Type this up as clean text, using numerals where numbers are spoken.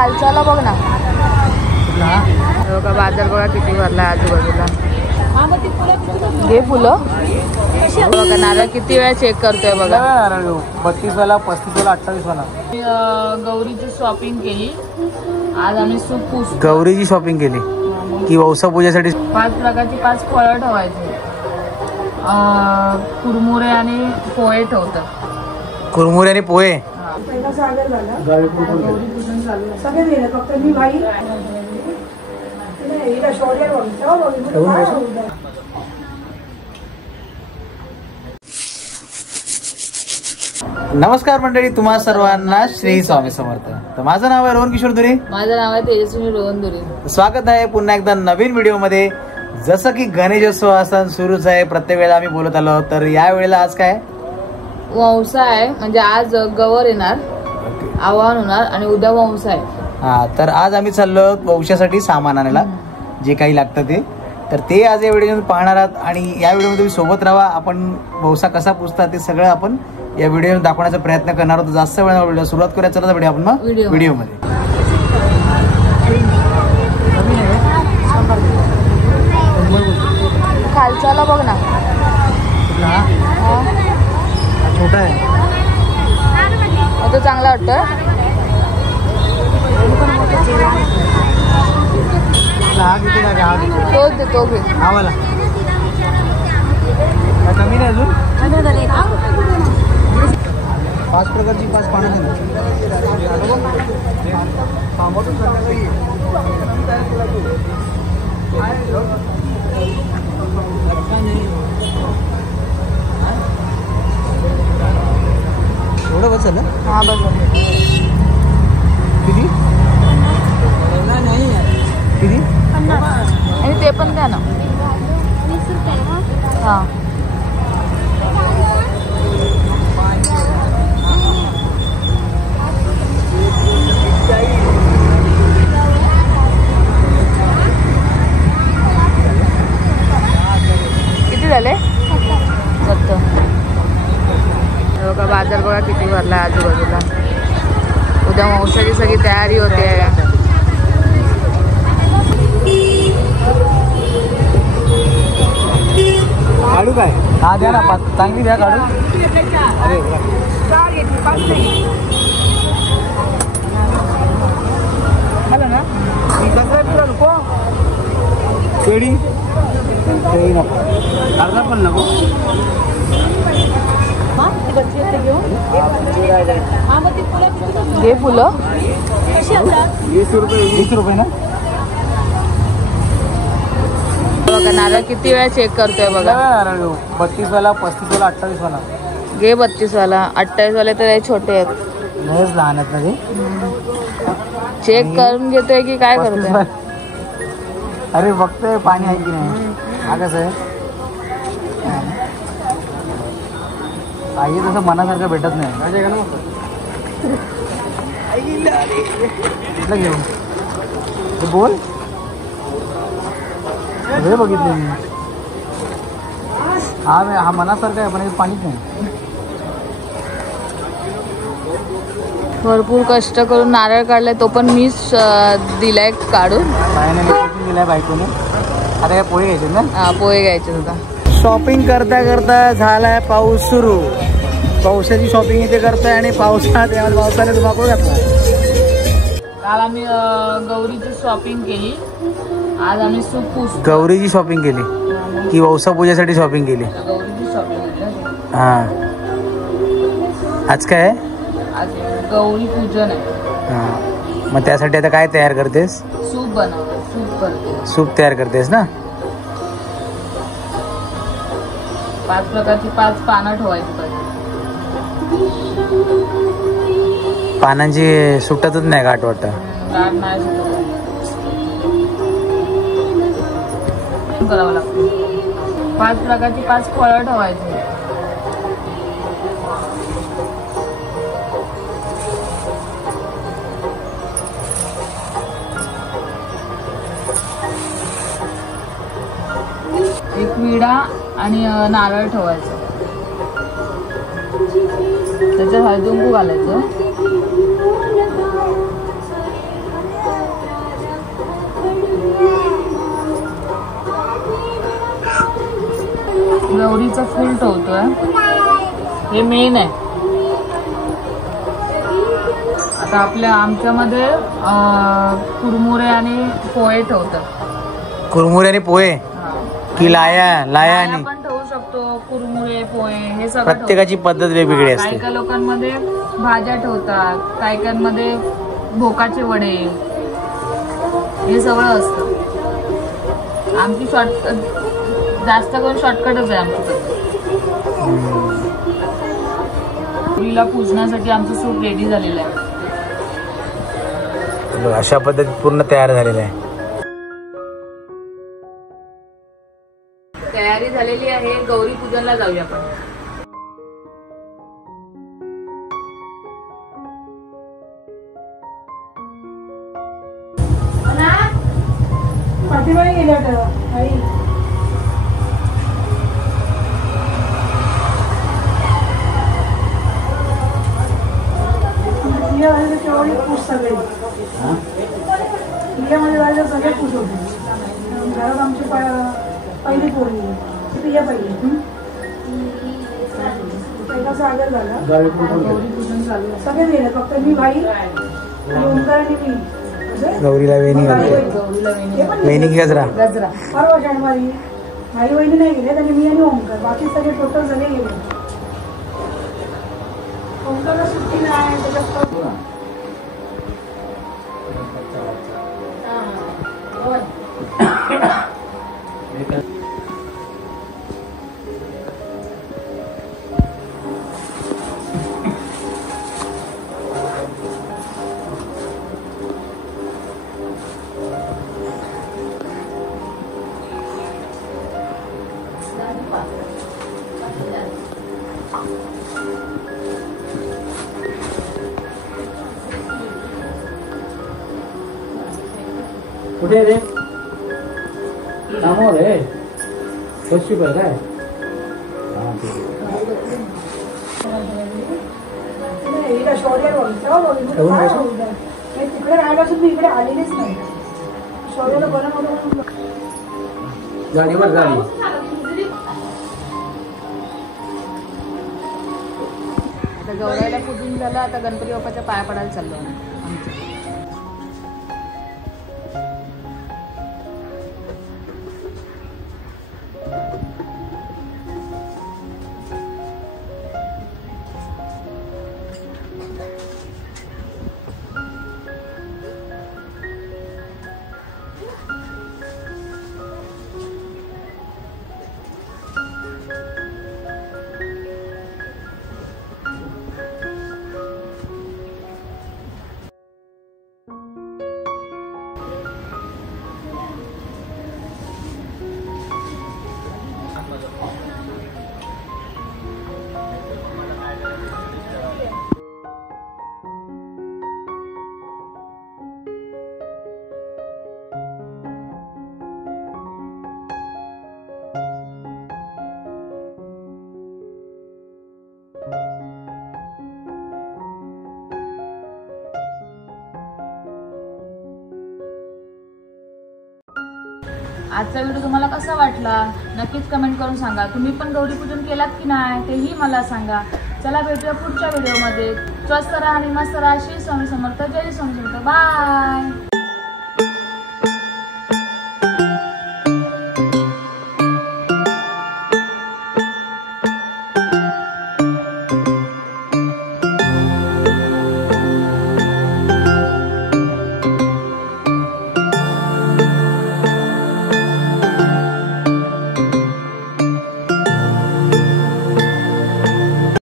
खालच्याला बघ ना, बघा बाजार बघा किती भरला आजूबाजूला. घे फुलं बघा. नारळ किती वेळा चेक करतोय बघा. 32 वाला, 35 वाला, 28 वाला. गौरीची शॉपिंग केली आज आम्ही. सूप गौरीची शॉपिंग केली की वौसा पूजेसाठी 5 प्रकारची 5 फळं ठेवायची. कुरमुरे आणि पोहे ठेवतात. कुरमुरे आणि पोहे. नमस्कार मंडळी, तुम्हा सर्वांना श्री स्वामी समर्थ. तर माझं नाव आहे रोहन किशोर दुरे. माझं नाव आहे तेजस्विनी रोहन दुरे. स्वागत आहे पुन्हा एकदा नवीन व्हिडिओ मध्ये. जसं की गणेशोत्सव असताना सुरूच आहे, प्रत्येक वेळेला आम्ही बोलत आलो. तर या वेळेला आज काय वंसा आहे, म्हणजे आज गवर येणार, आवाहन होणार आणि उद्या वंसा आहे. हा, तर आज आम्ही चाललो वंशासाठी सामान आणायला, जे काही लागतं ते. तर ते आज या व्हिडिओ पाहणार आहात आणि या व्हिडिओमध्ये तुम्ही सोबत राहा. आपण वंसा कसा पुजतात ते सगळं आपण या व्हिडिओ दाखवण्याचा प्रयत्न करणार होतो. जास्त वेळ सुरुवात करूया. चला व्हिडिओ आपण मग व्हिडिओमध्ये. खालच्याला बघ ना, छोटा आहे तो चांगला वाटतोय. तोच दे, तो घे. हा वाला कमी नाही अजून. 5 प्रकारची 5 पानं आहे. एवढं बस झालं. हा बस किती किती आणि ते पण द्या ना. हा किती झाले? 70. बघा बाजार बघा किती भरला आजूबाजूला. उद्या वंशाची सगळी तयारी होते. काढू काय? हा द्या ना, चांगली द्या काढू. ना केळी नको, अर्धा पण नको. घे फुलं. 20 रुपये ना. बघा नारळ किती वेळा चेक करतोय बघा. 32 वाला, 35 वाला, 28 वाला. घे 32 वाला. 28 वाले तर छोटे आहेत, लयच लहान आहेत ना ते. चेक करून घेतोय की काय करतोय? अरे बघतोय पाणी आहे की नाही. हा कसं आहे, पाहिजे तसं मनासारखं भेटत नाही. घेऊ बोल. सगळे बघितले मी. हा मनासारखं आहे पण पाणीच नाही. भरपूर कष्ट करून नारळ काढलाय, तो पण मीच दिलाय काढून. बायने दिलाय बायकोने. आता काय पोहे घ्यायचे ना. हा पोहे घ्यायचे होता. शॉपिंग करता करता झालाय पाऊस सुरू. पावसाची शॉपिंग इथे करताय आणि पावसाने धुमाकूळ घातला. काल आम्ही गौरीची शॉपिंग केली, आज आम्ही सूप पुजतो. गौरीची शॉपिंग केली की वौसा पूजेसाठी शॉपिंग केली. गौरीची शॉपिंग केली. हा, आज काय आहे? आज गौरी पूजन आहे. हा, मग त्यासाठी आता काय तयार करतेस? सूप बनवतो. सूप करते. सूप तयार करतेस ना. 5 प्रकारची 5 पानं ठेवायची पाहिजे. पानांची सुटतच नाही गाठ वाटत. गाठ नाही सुटत. करावं लागतं. 5 प्रकारची 5 फळं ठेवायची. एक विडा आणि नारळ ठेवायचं. त्याच्यात हळदकुंकू घालायचं. गौरीचं फुल ठेवतोय, हे मेन आहे. आता आमच्यामध्ये कुरमुरे आणि पोहे ठेवतात. कुरमुरे आणि पोहे की लाया आणि पण ठेवू शकतो. कुरमुरे पोहे हे सगळं प्रत्येकाची पद्धत वेगवेगळी असते. काही लोकांमध्ये भाज्या ठेवतात, काही भोकाचे वडे, हे सगळं असतं. आमची जास्त करून शॉर्टकटच आहे आमची. पुरीला पूजण्यासाठी आमचं सूप रेडी झालेलं आहे. अशा पद्धतीत पूर्ण तयार झालेलं आहे. तयारी झालेली आहे. गौरी पूजनला जाऊया आपण. पाठीमागे गेल्या आई तेवढी पूस सगळे किल्ल्यामध्ये जायचं सगळे पूस होते. घरात आमची पहिली पोळी प्रिया पहिली पहिला आगर झाला. गौरी पूजन चालू सगळे गेले, फक्त मी भाई आणि ओंकार आणि मी. गौरीला वेणी वेणी की गजरा परवा शनिवारी भाई बहिणी नाही गेले, आणि मी आणि ओंकार, बाकी सगळे टोटल सगळे गेले. ओंकारला सुट्टी नाही त्याच्यात. कुठे रे कामावर आहे कशी काय तिकडे राहायला सुद्धा इकडे आलेलीच नाही. शौर्याला बरं नव्हतं. गाडीवर गाडी आता गौराईला पूजून झालं. आता गणपती बाप्पाच्या पाया पडायला चाललो आमचं. आजचा व्हिडिओ तुम्हाला कसा वाटला नक्कीच कमेंट करून सांगा. तुम्ही पण गौरी पूजन केलात की नाही तेही मला सांगा. चला भेटूया पुढच्या व्हिडिओमध्ये. स्वस्त राहा आणि मस्त राहा. श्री स्वामी समर्थ. जय स्वामी समर्थ. बाय.